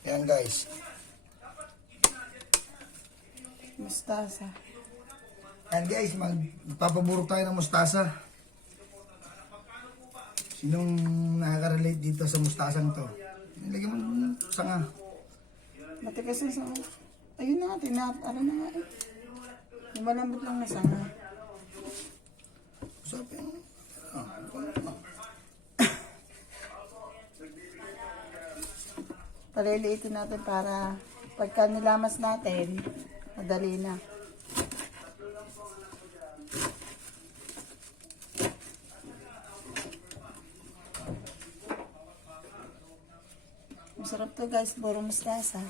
Ayan guys. Mustasa. Ayan guys, magpapaburo tayo ng mustasa. Sinong nakaka-relate dito sa mustasang to? Nilagyan mo ng sanga. Matigas na sanga. Ayun na nga, ano na nga eh. Yung malambot lang na sanga. Sabi mo. Paliliitin natin para pagka nilamas natin, madali na. Masarap to guys, puro mustasa.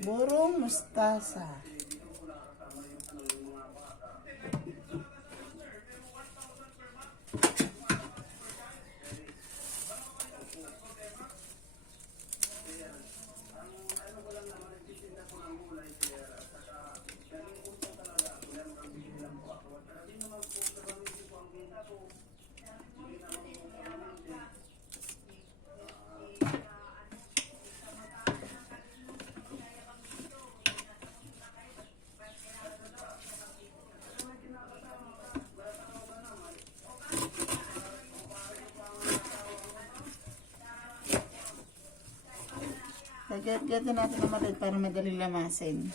Burong mustasa. Lagyan natin ng maliit para madaling lamasin.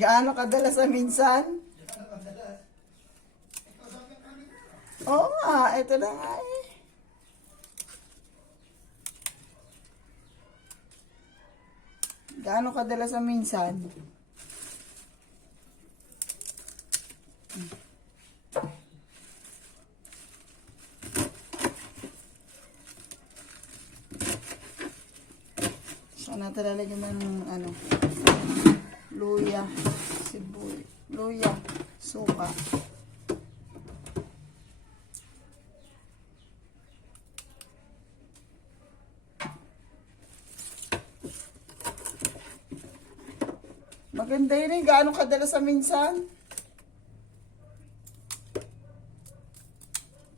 Gaano kadalas sa minsan? Oo nga, ito na nga eh. Gaano kadalas sa minsan? So, natin lalagyan na ng ano, luya, sibuyas, luya, suka. Maganda yun eh, gaano kadalas sa minsan?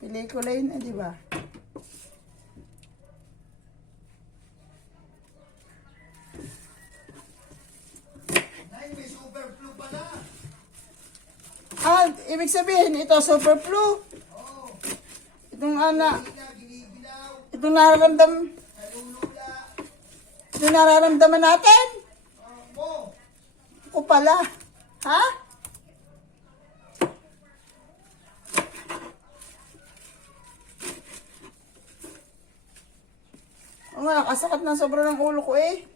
Pelikula yun eh, di ba? Ah, ibig sabihin, ito super flu. Itong itong nararamdaman natin. O pala. Ha? O nga, nakasakit na sobra ng ulo ko eh.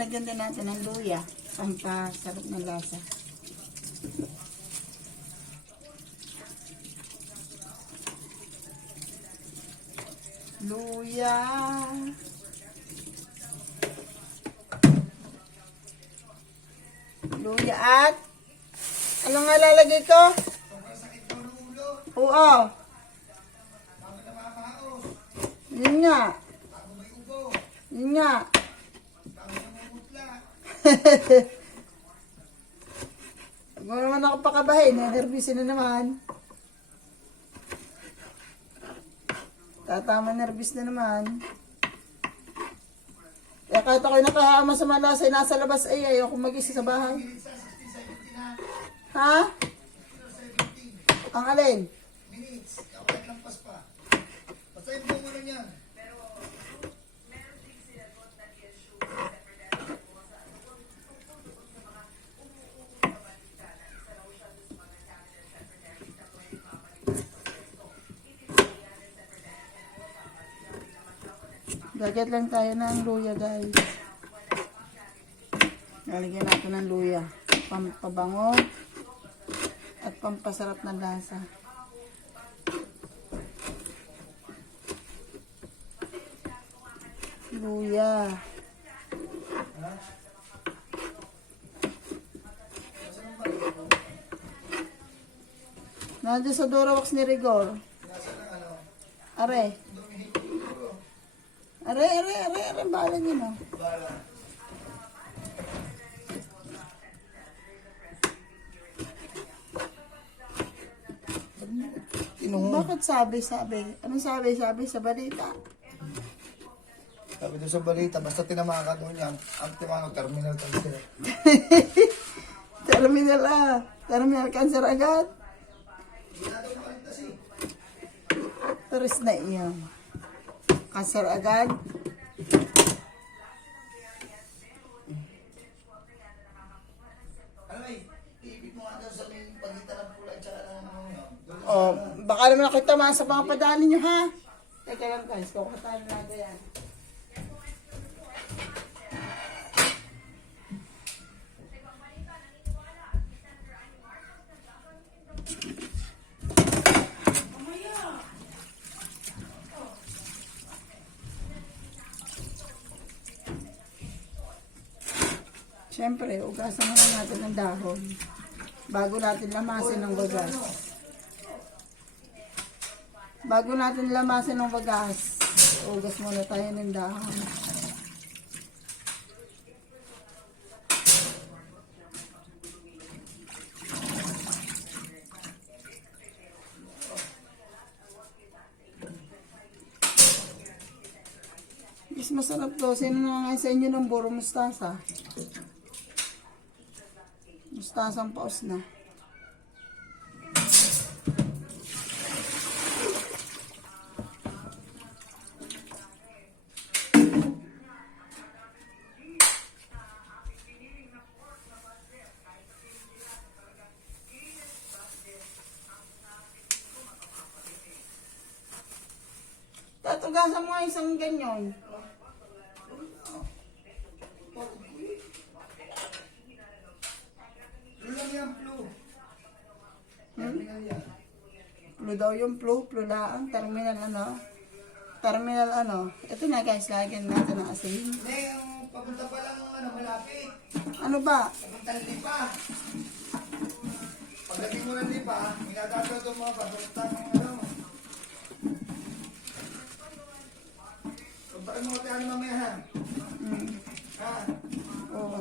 Lagyan din natin ng luya. Pampasarap ng lasa. Luya. Luya at ano nga lalagay ko? Oo. Yun nga. Yun nga. Huwag mo naman ako pakabahin. Nervisin na naman. Tatama nervis na naman. Kahit ako'y nakahama sa malasay, nasa labas ay ayoko mag-isa sa bahay. Ha? Ang alin? Minutes. Ako naglampas pa. Basta yung bungo na niyan. Gagat lang tayo ng luya, guys. Lalagyan natin ng luya. Pampabango at pampasarap ng lasa. Luya. Nandiyan sa Durawax ni Rigor. Are. Are. Bala niyo na. Bakit sabi? Anong sabi sa balita? Sabi doon sa balita, basta tinama ka doon yan, ang timano, terminal cancer. Terminal cancer agad. Teres na iyan. Cancer agad. Ano may, ibig mo nga doon sa may pagitan ng pula at saka ng ano yun. Oh, baka naman nakita man sa mga padali nyo, ha? Teka lang guys, kukuha tayo natin yan. Siyempre, ugasan muna natin ng dahon bago natin lamasin ng wagas. Bago natin lamasin ng wagas, ugas muna tayo ng dahon. Mas masarap to. Sino na nga sa inyo ng buro mustasa? Mustasang paus na. Tatugasan mo isang ganyan. Flu daw yung flu laang, terminal ano. Ito na guys, lagyan natin ng asin. Hindi, yung papunta pa lang ano, malapit. Ano ba? Papunta ng lipa. Pagdating mo ng lipa, minatataw itong mga papunta ng ano. Pagpakin mo tayo mamaya ha. Ha? Oo.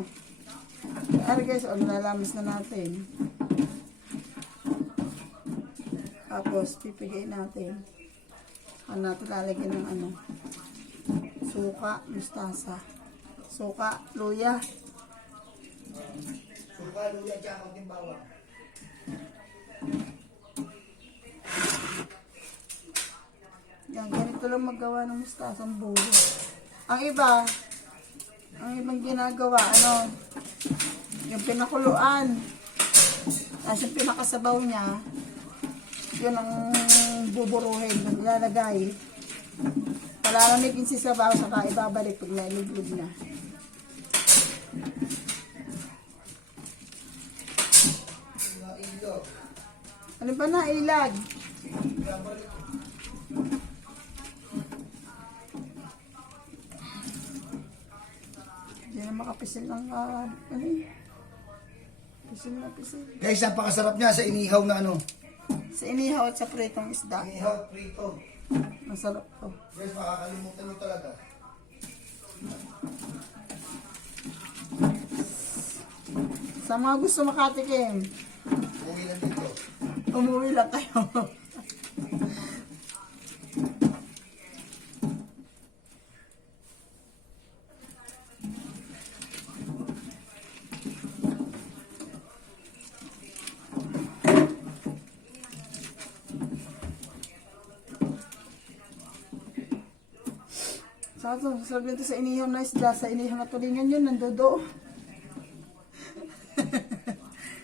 Ari guys, nalalamas na natin. Tapos, pipigay natin. Ano natin lalagyan ng ano? Suka, mustasa. Suka, luya. Suka, luya, tsaka konting bawang. Yan, ganito lang maggawa ng mustasang bulo. Ang ibang ginagawa, yung pinakuluan. Tapos yung pinakasabaw niya, yun ang buburuhin, nilalagay. Palalamigin si sabaw, saka ibabalik pag nailuglog na. Ano ba na, ilag? Hindi na makapisil ng pisil. Guys, napakasarap niya sa inihaw na ano. Sa inihaw at sa pritong isda. Inihaw, prito. Masarap to. Guys, makakalimutan mo talaga. Sa mga gusto makatikim, Uwi lang dito. umuwi lang kayo. Kaso, sabi nito sa inihaw na isda, sa inihaw na tulingan yun, nandodo.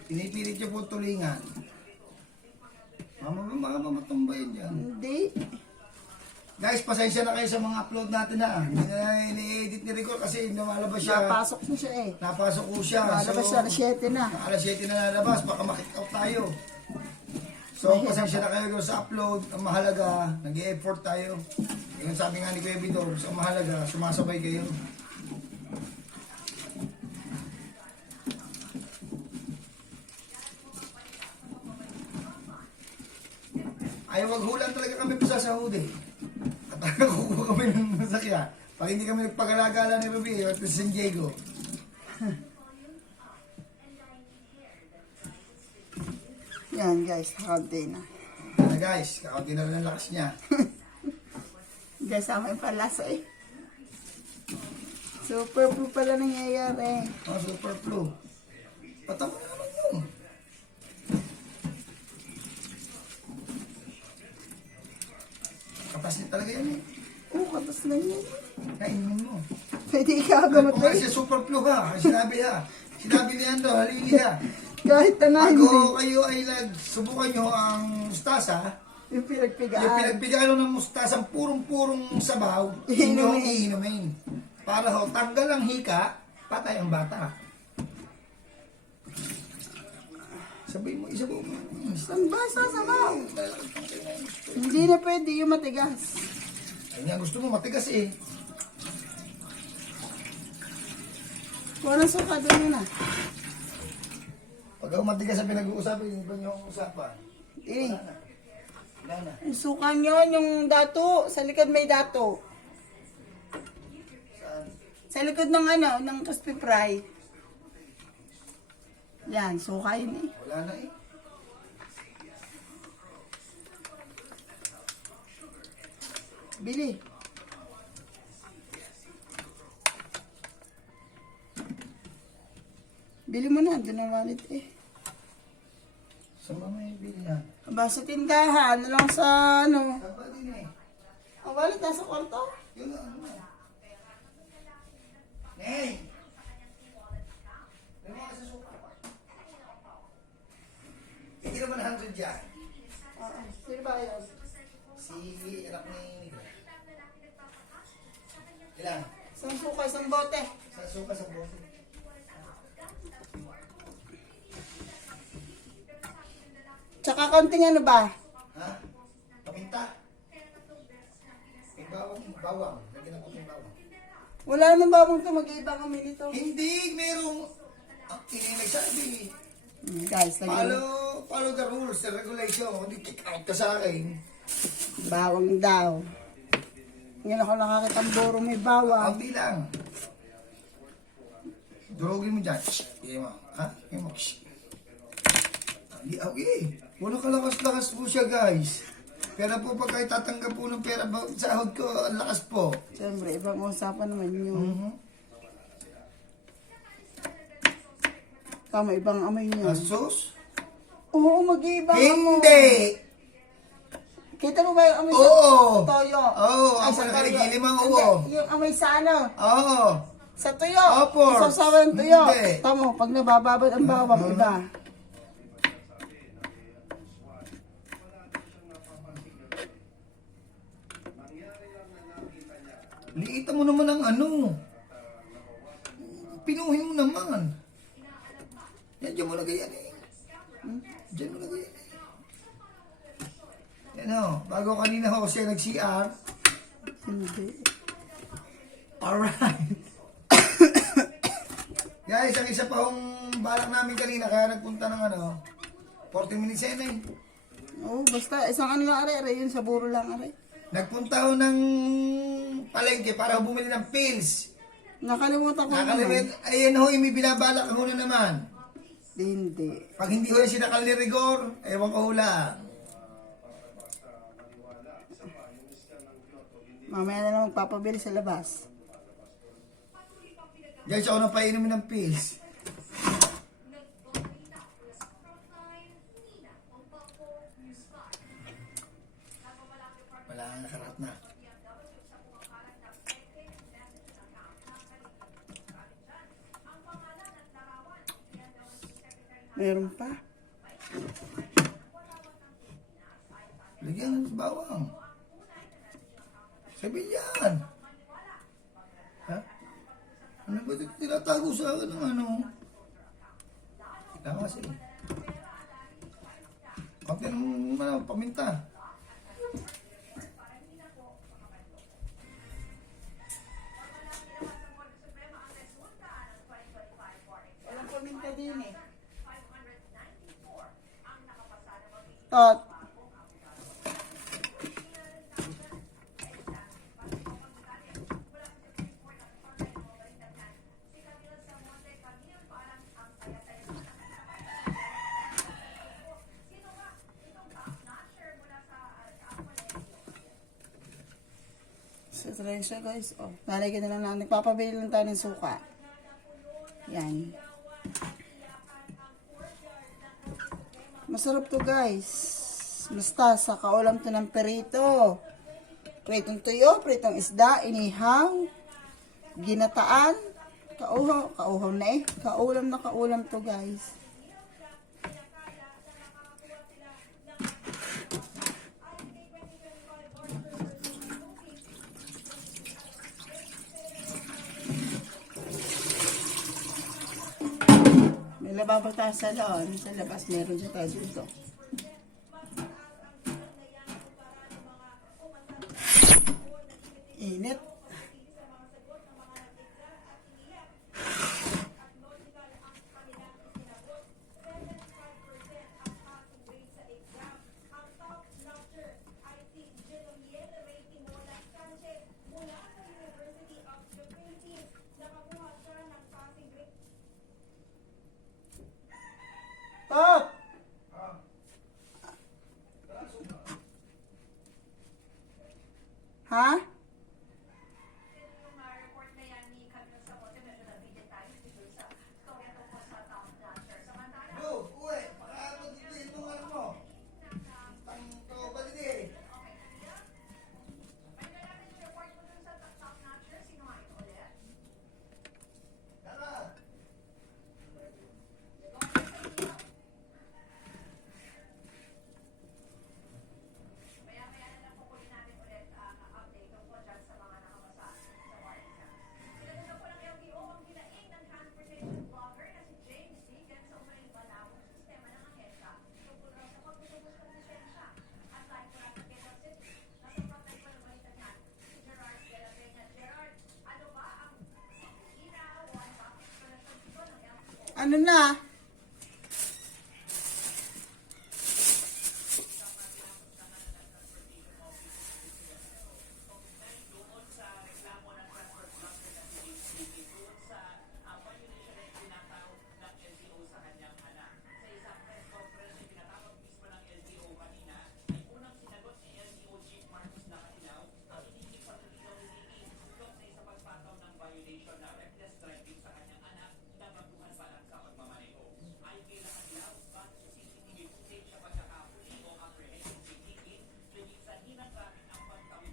Pinipilit niyo po tulingan. Mga mamatumbayin dyan. Hindi. Guys, pasensya na kayo sa mga upload natin na. Hindi na ini-edit ni Rico kasi lumalabas siya. Napasok na siya eh. Napasok ko siya. Lalabas siya, alas 7 na. Alas 7 na lalabas, baka makik-out tayo. So, pasensya na kayo sa upload. Ang mahalaga, nag-e-effort tayo. Yung sabi nga ni Kuya Vidor, so ang mahalaga, sumasabay kayo. Ay, maghulan talaga kami pa sa sahod eh. At nakukuha kami ng masakya. Pag hindi kami nagpagalagala ni Ruby at sa San Diego. Yan guys, holiday na. Yan guys, kakaunti na rin ang lakas niya. Guys, sama yung palasa eh. Super blue pala nangyayari. Mga super flu. Patama na naman yun. Kapas niya talaga yan eh. Oo, katas na yun. Kainin mo. Pwede ikagamot Kung eh. siya super flu ha, sinabi ha. Sinabi niya do, halili ha. Kahit na hindi. Bago kayo ay subukan nyo ang mustasa, Yung pinagpigaan. yung pinagbigaan ng mustasa, purong-purong sabaw, inyong iinumin. Para ho, tanggal ang hika, patay ang bata. Sabihin mo, isabaw mo. Saan ba sasabaw? Hindi na pwede yung matigas. Ay nga, gusto mo matigas eh. Kung anong suka doon yun ah. Pag ako matigas ang pinag-uusapan, iba niyo ang usapan. Eh, Wala na. yung suka nyo, yung dato. Sa likod may dato. Saan? Sa likod ng ano, ng crispy fry. Yan, suka yun eh. Wala na eh. Bili. Bili mo na, doon ang wallet eh. Saan ba may bili yan? Aba sa tindahan, lang sa ano. Saan ba din eh? Ang wallet nasa kwarto. Yun na, ano na. Ney! May mga sa sopa pa. Hindi naman 100 dyan. Sino ba yun? Si anak ni Nico. Ilan? Isang suka, isang bote. Sa suka sa bote. Tsaka konting ano ba? Ha? Paminta? May bawang. Lagyan ako ng bawang. Wala nang babang ito, mag-iiba kami nito. Hindi, merong... Ang nagsabi. Guys, Follow the rules, the regulation. Hindi kick out ka sa akin. bawang daw. Ngayon ako nakakita ng buro may bawang. Ang bilang. Durugin mo dyan. Hindi mo. Ha? Hindi mo. Hindi, okay. Wala kalakas-lakas po siya, guys. Pero po, pag kayo tatanggap po ng pera sa sahod ko, ang lakas po. Siyempre, ibang usapan naman yun. Tama, ibang amoy niya. Asos? Oo, mag-iibang amoy. Hindi! Kita mo ba yung amoy Oo! sa toyo? Oo, Ay, ang sa pagkaligili toyo. mang Hindi, oo. yung amoy sa ano? Oo! Sa tuyo. Opo. Isasawa yung tuyo. Hindi. Tama, pag nabababad ang bawang, iba. Liitan mo naman ang ano. Pinuhin mo naman. Yan, dyan mo na ganyan eh. Dyan mo na ganyan eh. Yan o, bago kanina ako siya nag-CR. Hindi. Alright. Guys, ang isa pa hong balak namin kanina, kaya nagpunta ng ano, 40 minutes yan eh. Oo, basta isang ano lang are, yun sa buro lang are. Nagpunta ako ng palengke para bumili ng pills. Nakalimutan ko Nakalimit, ayan ho, may binabalak ako na naman. Hindi. Pag hindi ko yan sinakal ni Rigor, ewan ko hula. Mamaya na lang magpapabili sa labas. Guys, ako na painumin ng pills. Wala nga nakarat na. Meron pa. Lagyan ng bawang. Sabi yan. Ha? Ano ba ito tinatago sa akin ng ano? Tama kasi. Konti ng paminta. Walang paminta din eh. Tot. So, try siya guys. Oh, lalagyan na lang. Nagpapabili lang tayo ng suka. Yan. Masarap to guys. Basta sa kaulam to ng perito. Pritong tuyo, pritong isda, inihaw, ginataan, kauhaw na eh. Kaulam to guys. May lababo tayo sa loob. Sa labas meron siya tayo dito. Init. Pop! Ha? Bro, uwi. Pakaano dito yung ano mo? Tangto ba dito eh? Tara. Ano na?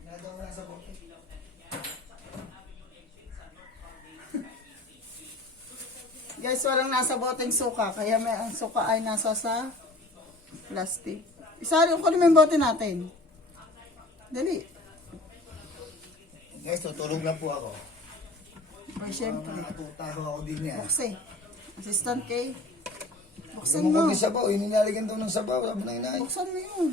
Nadaw na sa buhay. Guys, walang nasa boteng suka. Kaya may ang suka ay nasa sa plastic. Isali ko naman yung bote natin. Dali. Guys, tutulog na po ako. Ay, syempre. Natutaho ako din niya. Bukse. Assistant kay. Buksan Buksan mo. mo. Sabaw, ininaligan daw ng sabaw. Sabi ng inay. Buksan mo yun.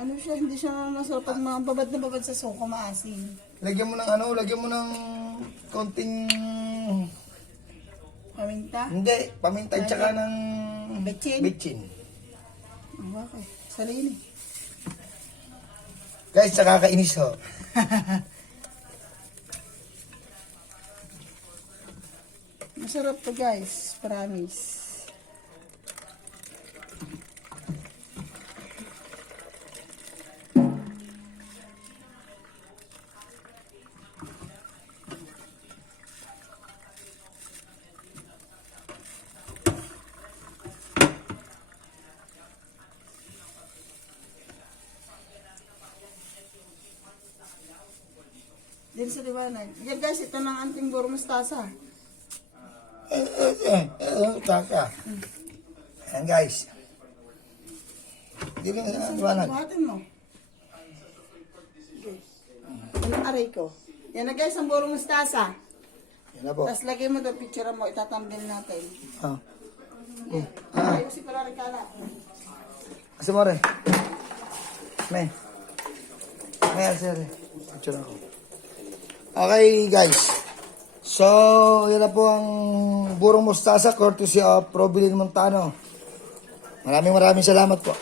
Ano siya, hindi siya nasa pag mga babad na babad sa suka, maasin. Lagyan mo ng ano, lagyan mo ng konting... Paminta? Hindi, pamintay tsaka ng... Betchin? Betchin. Oh, bakit? Salini. Guys, nakakainis ho. Masarap to guys, promise. Din sa liwanag. Yan guys, ito ng anting buro mustasa. Taka. Ayan guys. Hindi na liwanag. Buhatin mo. Okay. Yan ang aray ko. Yan na guys, ang burong mustasa. Yan na po. Tapos lagay mo doon, picture mo, itatambil natin. Ah. Ayaw si Pararikala. Asa mo rin? May. May sir. Picture ako. Okay guys. So, yan na po ang burong mustasa courtesy of Probilin Montano. Maraming salamat po.